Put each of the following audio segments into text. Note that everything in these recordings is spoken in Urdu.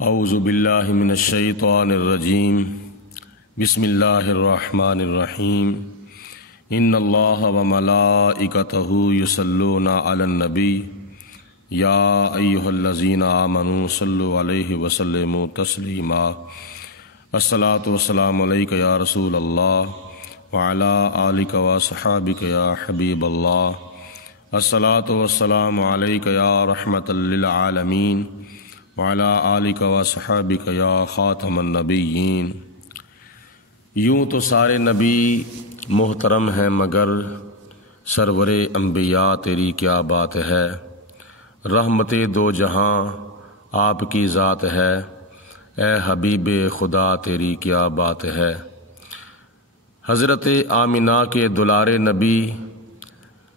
اعوذ باللہ من الشیطان الرجیم بسم اللہ الرحمن الرحیم ان اللہ وملائکتہ یصلون علی النبی یا ایہا الذین آمنوا صلوا علیہ وسلموا تسلیما الصلاۃ والسلام علیک یا رسول اللہ وعلی آلک وصحابک یا حبیب اللہ الصلاۃ والسلام علیک یا رحمۃ للعالمین وعلی آلک وصحابک یا خاتم النبیین۔ یوں تو سارے نبی محترم ہیں مگر سرور انبیاء تیری کیا بات ہے، رحمت دو جہاں آپ کی ذات ہے، اے حبیب خدا تیری کیا بات ہے۔ حضرت آمنہ کے دلارے نبی،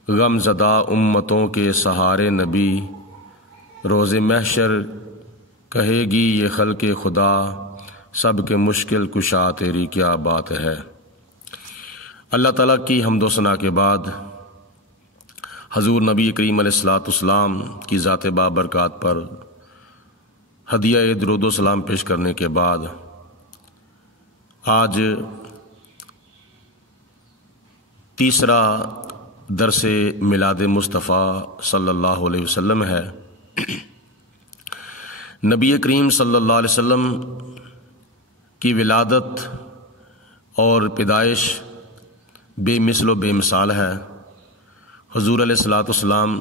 غم زدہ امتوں کے سہارے نبی، روز محشر کہے گی یہ خلق خدا، سب کے مشکل کشا تیری کیا بات ہے۔ اللہ تعالیٰ کی حمد و ثنا کے بعد حضور نبی کریم علیہ الصلوۃ والسلام کی ذات بابرکات پر ہدیہ درود و سلام پیش کرنے کے بعد آج تیسرا درس میلاد مصطفیٰ صلی اللہ علیہ وسلم ہے۔ نبی کریم صلی اللہ علیہ وسلم کی ولادت اور پیدائش بے مثل و بے مثال ہے۔ حضور علیہ الصلوۃ والسلام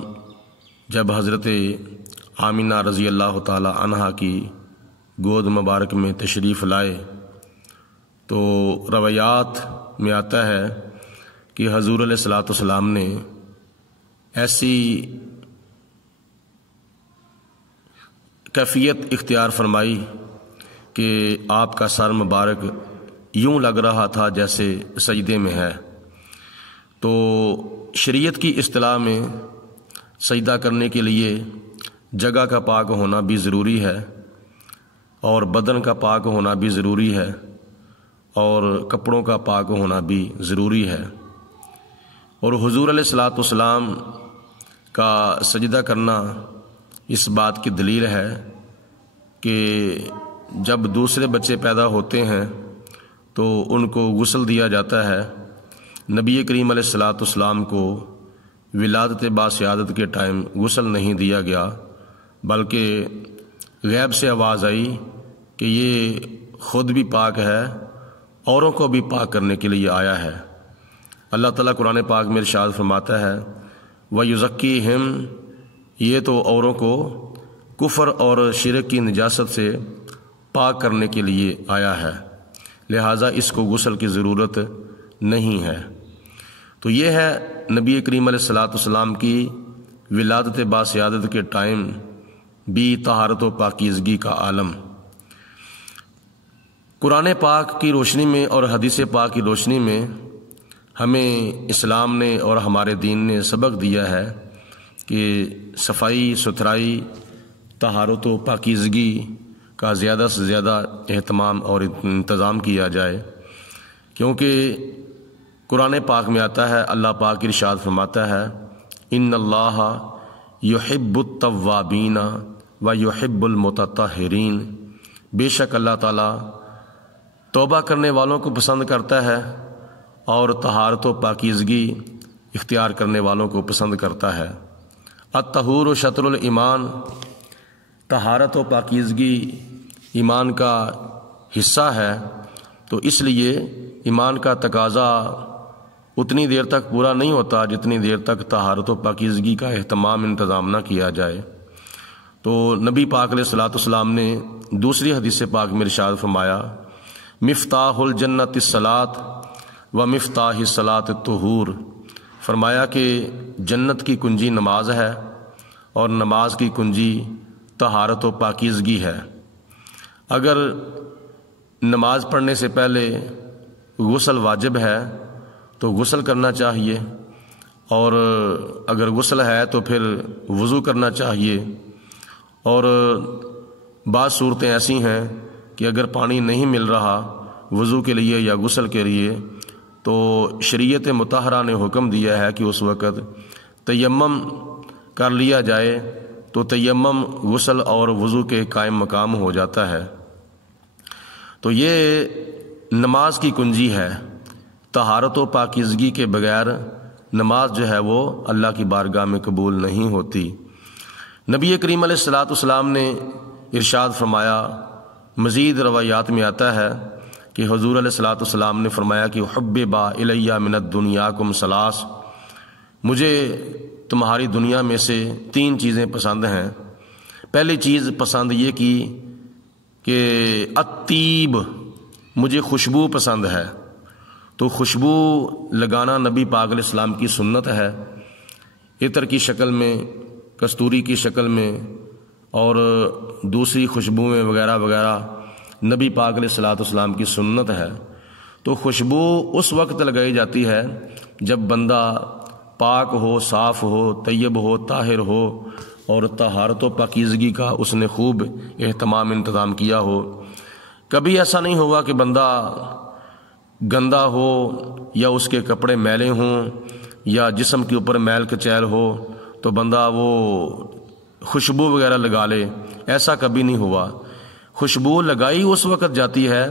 جب حضرت آمنہ رضی اللہ تعالی عنہا کی گود مبارک میں تشریف لائے تو روایات میں آتا ہے کہ حضور علیہ الصلوۃ والسلام نے ایسی کیفیت اختیار فرمائی کہ آپ کا سر مبارک یوں لگ رہا تھا جیسے سجدے میں ہے۔ تو شریعت کی اصطلاح میں سجدہ کرنے کے لیے جگہ کا پاک ہونا بھی ضروری ہے اور بدن کا پاک ہونا بھی ضروری ہے اور کپڑوں کا پاک ہونا بھی ضروری ہے۔ اور حضور علیہ الصلوۃ والسلام کا سجدہ کرنا اس بات کی دلیل ہے کہ جب دوسرے بچے پیدا ہوتے ہیں تو ان کو غسل دیا جاتا ہے۔ نبی کریم علیہ الصلوۃ والسلام کو ولادت باسعادت کے ٹائم غسل نہیں دیا گیا، بلکہ غیب سے آواز آئی کہ یہ خود بھی پاک ہے، اوروں کو بھی پاک کرنے کے لیے آیا ہے۔ اللہ تعالیٰ قرآن پاک میں ارشاد فرماتا ہے وَيُزَكِّيهِمْ، یہ تو اوروں کو کفر اور شرک کی نجاست سے پاک کرنے کے لیے آیا ہے، لہٰذا اس کو غسل کی ضرورت نہیں ہے۔ تو یہ ہے نبی کریم علیہ الصلوۃ والسلام کی ولادت باسعادت کے ٹائم بھی طہارت و پاکیزگی کا عالم۔ قرآن پاک کی روشنی میں اور حدیث پاک کی روشنی میں ہمیں اسلام نے اور ہمارے دین نے سبق دیا ہے کہ صفائی ستھرائی طہارت و پاکیزگی کا زیادہ سے زیادہ اہتمام اور انتظام کیا جائے، کیونکہ قرآن پاک میں آتا ہے، اللہ پاک ارشاد فرماتا ہے ان اللہ یحب التوابین و یحب المتطہرین، بے شک اللہ تعالیٰ توبہ کرنے والوں کو پسند کرتا ہے اور طہارت و پاکیزگی اختیار کرنے والوں کو پسند کرتا ہے۔ الطہور شطر الایمان، طہارت و پاکیزگی ایمان کا حصہ ہے، تو اس لیے ایمان کا تقاضا اتنی دیر تک پورا نہیں ہوتا جتنی دیر تک طہارت و پاکیزگی کا اہتمام انتظام نہ کیا جائے۔ تو نبی پاک علیہ الصلوۃ والسلام نے دوسری حدیث پاک میں ارشاد فرمایا مفتاح الجنت الصلاۃ و مفتاح الصلاۃ الطہور، فرمایا کہ جنت کی کنجی نماز ہے اور نماز کی کنجی طہارت و پاکیزگی ہے۔ اگر نماز پڑھنے سے پہلے غسل واجب ہے تو غسل کرنا چاہیے، اور اگر غسل ہے تو پھر وضو کرنا چاہیے۔ اور بعض صورتیں ایسی ہیں کہ اگر پانی نہیں مل رہا وضو کے لیے یا غسل کے لیے تو شریعت مطہرہ نے حکم دیا ہے کہ اس وقت تیمم کر لیا جائے تو تیمم غسل اور وضو کے قائم مقام ہو جاتا ہے۔ تو یہ نماز کی کنجی ہے۔ طہارت و پاکیزگی کے بغیر نماز جو ہے وہ اللہ کی بارگاہ میں قبول نہیں ہوتی۔ نبی کریم علیہ الصلوۃ والسلام نے ارشاد فرمایا، مزید روایات میں آتا ہے کہ حضور علیہ الصلوۃ والسلام نے فرمایا کہ حببا الیہ من الدنیاکم ثلاث، مجھے تمہاری دنیا میں سے 3 چیزیں پسند ہیں۔ پہلی چیز پسند یہ کی کہ الطیب، مجھے خوشبو پسند ہے۔ تو خوشبو لگانا نبی پاک علیہ السلام کی سنت ہے، عطر کی شکل میں، کستوری کی شکل میں اور دوسری خوشبوئیں وغیرہ وغیرہ نبی پاک علیہ الصلوۃ والسلام کی سنت ہے۔ تو خوشبو اس وقت لگائی جاتی ہے جب بندہ پاک ہو، صاف ہو، طیب ہو، طاہر ہو اور طہارت و پاکیزگی کا اس نے خوب اہتمام انتظام کیا ہو۔ کبھی ایسا نہیں ہوا کہ بندہ گندا ہو یا اس کے کپڑے میلے ہوں یا جسم کے اوپر میل کچیل ہو تو بندہ وہ خوشبو وغیرہ لگا لے، ایسا کبھی نہیں ہوا۔ خوشبو لگائی اس وقت جاتی ہے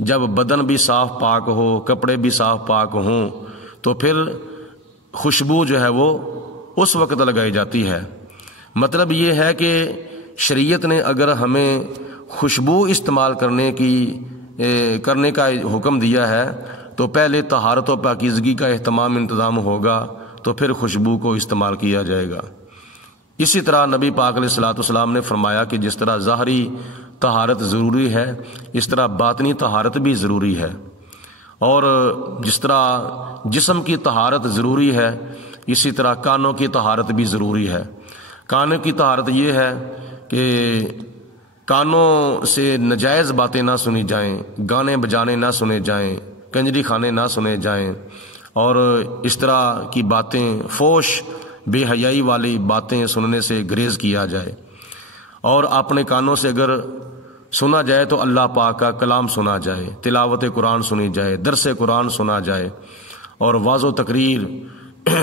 جب بدن بھی صاف پاک ہو، کپڑے بھی صاف پاک ہوں، تو پھر خوشبو جو ہے وہ اس وقت لگائی جاتی ہے۔ مطلب یہ ہے کہ شریعت نے اگر ہمیں خوشبو استعمال کرنے کا حکم دیا ہے تو پہلے طہارت و پاکیزگی کا اہتمام انتظام ہوگا تو پھر خوشبو کو استعمال کیا جائے گا۔ اسی طرح نبی پاک علیہ الصلوۃ والسلام نے فرمایا کہ جس طرح ظاہری طہارت ضروری ہے اس طرح باطنی طہارت بھی ضروری ہے، اور جس طرح جسم کی طہارت ضروری ہے اسی طرح کانوں کی طہارت بھی ضروری ہے۔ کانوں کی طہارت یہ ہے کہ کانوں سے ناجائز باتیں نہ سنی جائیں، گانے بجانے نہ سنے جائیں، کنجری خانے نہ سنے جائیں، اور اس طرح کی باتیں، فوش بے حیائی والی باتیں سننے سے گریز کیا جائے۔ اور اپنے کانوں سے اگر سنا جائے تو اللہ پاک کا کلام سنا جائے، تلاوت قرآن سنی جائے، درس قرآن سنا جائے، اور واعظ و تقریر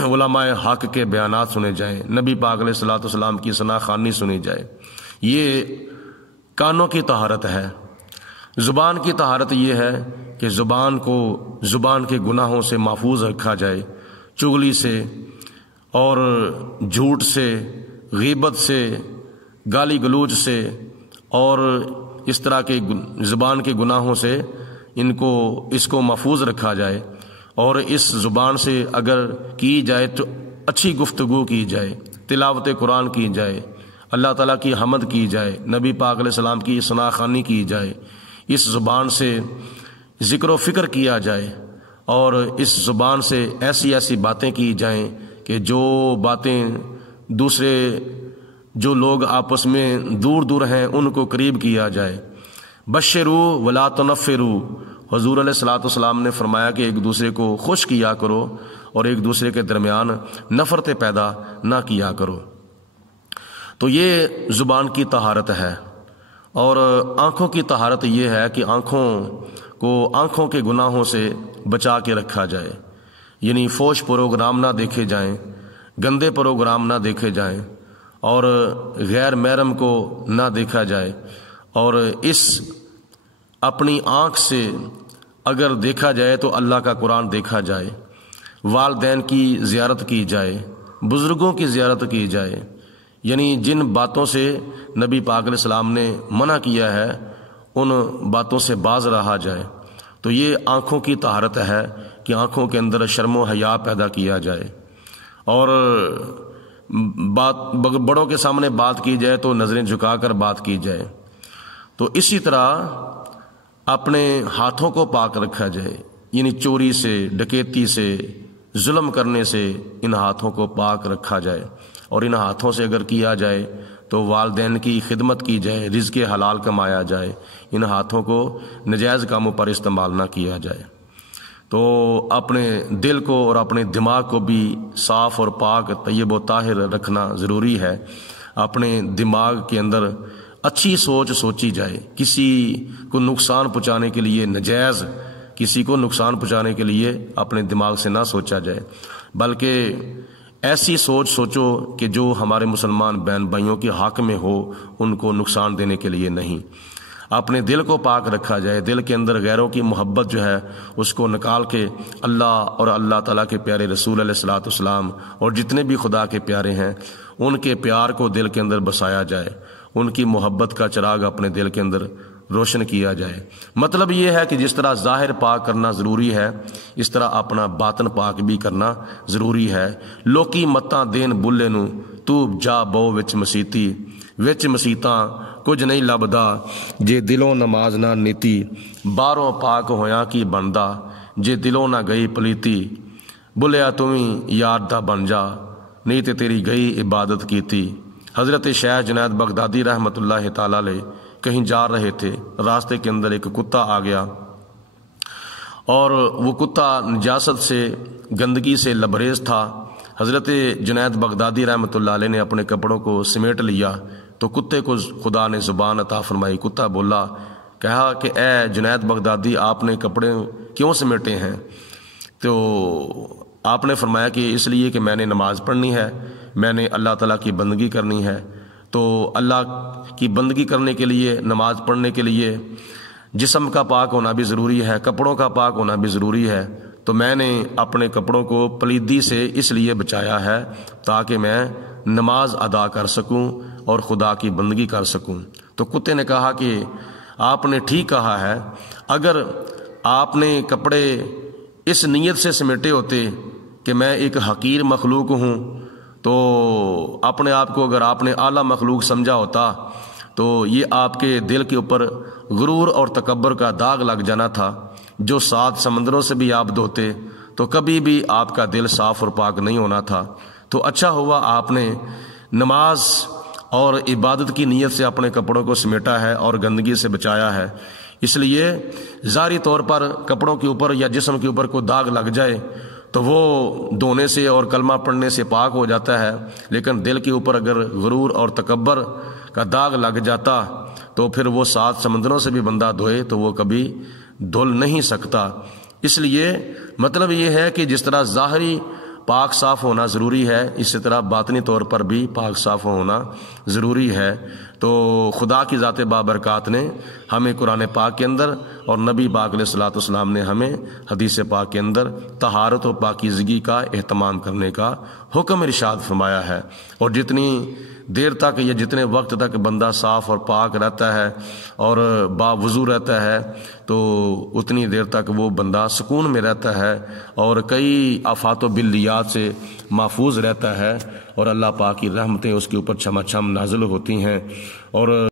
علماء حق کے بیانات سنے جائیں، نبی پاک علیہ الصلوۃ والسلام کی ثنا خوانی سنی جائے۔ یہ کانوں کی طہارت ہے۔ زبان کی طہارت یہ ہے کہ زبان کو زبان کے گناہوں سے محفوظ رکھا جائے، چغلی سے اور جھوٹ سے، غیبت سے، گالی گلوچ سے اور اس طرح کے زبان کے گناہوں سے اس کو محفوظ رکھا جائے، اور اس زبان سے اگر کی جائے تو اچھی گفتگو کی جائے، تلاوت قرآن کی جائے، اللہ تعالیٰ کی حمد کی جائے، نبی پاک علیہ السلام کی ثنا خوانی کی جائے، اس زبان سے ذکر و فکر کیا جائے، اور اس زبان سے ایسی ایسی باتیں کی جائیں کہ جو باتیں دوسرے جو لوگ آپس میں دور دور ہیں ان کو قریب کیا جائے۔ بشرو ولا تنفرو، حضور علیہ الصلوۃ والسلام نے فرمایا کہ ایک دوسرے کو خوش کیا کرو اور ایک دوسرے کے درمیان نفرتیں پیدا نہ کیا کرو۔ تو یہ زبان کی طہارت ہے۔ اور آنکھوں کی طہارت یہ ہے کہ آنکھوں کے گناہوں سے بچا کے رکھا جائے، یعنی فوش پروگرام نہ دیکھے جائیں، گندے پروگرام نہ دیکھے جائیں، اور غیر محرم کو نہ دیکھا جائے، اور اس اپنی آنکھ سے اگر دیکھا جائے تو اللہ کا قرآن دیکھا جائے، والدین کی زیارت کی جائے، بزرگوں کی زیارت کی جائے، یعنی جن باتوں سے نبی پاک علیہ السلام نے منع کیا ہے ان باتوں سے باز رہا جائے۔ تو یہ آنکھوں کی طہارت ہے کہ آنکھوں کے اندر شرم و حیا پیدا کیا جائے، اور بڑوں کے سامنے بات کی جائے تو نظریں جھکا کر بات کی جائے۔ تو اسی طرح اپنے ہاتھوں کو پاک رکھا جائے، یعنی چوری سے، ڈکیتی سے، ظلم کرنے سے ان ہاتھوں کو پاک رکھا جائے، اور ان ہاتھوں سے اگر کیا جائے تو والدین کی خدمت کی جائے، رزق حلال کمایا جائے، ان ہاتھوں کو ناجائز کاموں پر استعمال نہ کیا جائے۔ تو اپنے دل کو اور اپنے دماغ کو بھی صاف اور پاک، طیب و طاہر رکھنا ضروری ہے۔ اپنے دماغ کے اندر اچھی سوچ سوچی جائے، کسی کو نقصان پہنچانے کے لیے ناجائز کسی کو نقصان پہنچانے کے لیے اپنے دماغ سے نہ سوچا جائے، بلکہ ایسی سوچ سوچو کہ جو ہمارے مسلمان بہن بھائیوں کے حق میں ہو، ان کو نقصان دینے کے لیے نہیں۔ اپنے دل کو پاک رکھا جائے، دل کے اندر غیروں کی محبت جو ہے اس کو نکال کے اللہ اور اللہ تعالیٰ کے پیارے رسول علیہ الصلوۃ والسلام اور جتنے بھی خدا کے پیارے ہیں ان کے پیار کو دل کے اندر بسایا جائے، ان کی محبت کا چراغ اپنے دل کے اندر روشن کیا جائے۔ مطلب یہ ہے کہ جس طرح ظاہر پاک کرنا ضروری ہے اس طرح اپنا باطن پاک بھی کرنا ضروری ہے۔ لوکی متاں دین بلے نو تو جا بو وچ مسیتاں کچھ نہیں لبدا جے دلوں نماز نہ نیتی، باہروں پاک ہویاں کی بندا جے دلوں نہ گئی پلیتی، بلیا تمہیں یار دا بن جا نہیں تے تیری گئی عبادت کیتی۔ حضرت شیخ جنید بغدادی رحمۃ اللہ تعالی علیہ کہیں جا رہے تھے، راستے کے اندر ایک کتا آ گیا اور وہ کتا نجاست سے گندگی سے لبریز تھا۔ حضرت جنید بغدادی رحمۃ اللہ علیہ نے اپنے کپڑوں کو سمیٹ لیا تو کتے کو خدا نے زبان عطا فرمائی۔ کتا بولا، کہا کہ اے جنید بغدادی آپ نے کپڑے کیوں سمیٹے ہیں؟ تو آپ نے فرمایا کہ اس لیے کہ میں نے نماز پڑھنی ہے، میں نے اللہ تعالیٰ کی بندگی کرنی ہے۔ تو اللہ کی بندگی کرنے کے لیے، نماز پڑھنے کے لیے جسم کا پاک ہونا بھی ضروری ہے، کپڑوں کا پاک ہونا بھی ضروری ہے۔ تو میں نے اپنے کپڑوں کو پلیدی سے اس لیے بچایا ہے تاکہ میں نماز ادا کر سکوں اور خدا کی بندگی کر سکوں۔ تو کتے نے کہا کہ آپ نے ٹھیک کہا ہے، اگر آپ نے کپڑے اس نیت سے سمیٹے ہوتے کہ میں ایک حقیر مخلوق ہوں، تو اپنے آپ کو اگر آپ نے اعلیٰ مخلوق سمجھا ہوتا تو یہ آپ کے دل کے اوپر غرور اور تکبر کا داغ لگ جانا تھا جو 7 سمندروں سے بھی آبد ہوتے، تو کبھی بھی آپ کا دل صاف اور پاک نہیں ہونا تھا۔ تو اچھا ہوا آپ نے نماز اور عبادت کی نیت سے اپنے کپڑوں کو سمیٹا ہے اور گندگی سے بچایا ہے۔ اس لیے ظاہری طور پر کپڑوں کے اوپر یا جسم کے اوپر کوئی داغ لگ جائے تو وہ دھونے سے اور کلمہ پڑھنے سے پاک ہو جاتا ہے، لیکن دل کے اوپر اگر غرور اور تکبر کا داغ لگ جاتا تو پھر وہ 7 سمندروں سے بھی بندہ دھوئے تو وہ کبھی دھل نہیں سکتا۔ اس لیے مطلب یہ ہے کہ جس طرح ظاہری پاک صاف ہونا ضروری ہے، اسی طرح باطنی طور پر بھی پاک صاف ہونا ضروری ہے۔ تو خدا کی ذات بابرکات نے ہمیں قرآن پاک کے اندر اور نبی پاک علیہ الصلوۃ والسلام نے ہمیں حدیث پاک کے اندر طہارت و پاکیزگی کا اہتمام کرنے کا حکم ارشاد فرمایا ہے، اور جتنی دیر تک یا جتنے وقت تک بندہ صاف اور پاک رہتا ہے اور باوضو رہتا ہے تو اتنی دیر تک وہ بندہ سکون میں رہتا ہے اور کئی آفات و بلیات سے محفوظ رہتا ہے، اور اللہ پاک کی رحمتیں اس کے اوپر چھما چھم نازل ہوتی ہیں۔ اور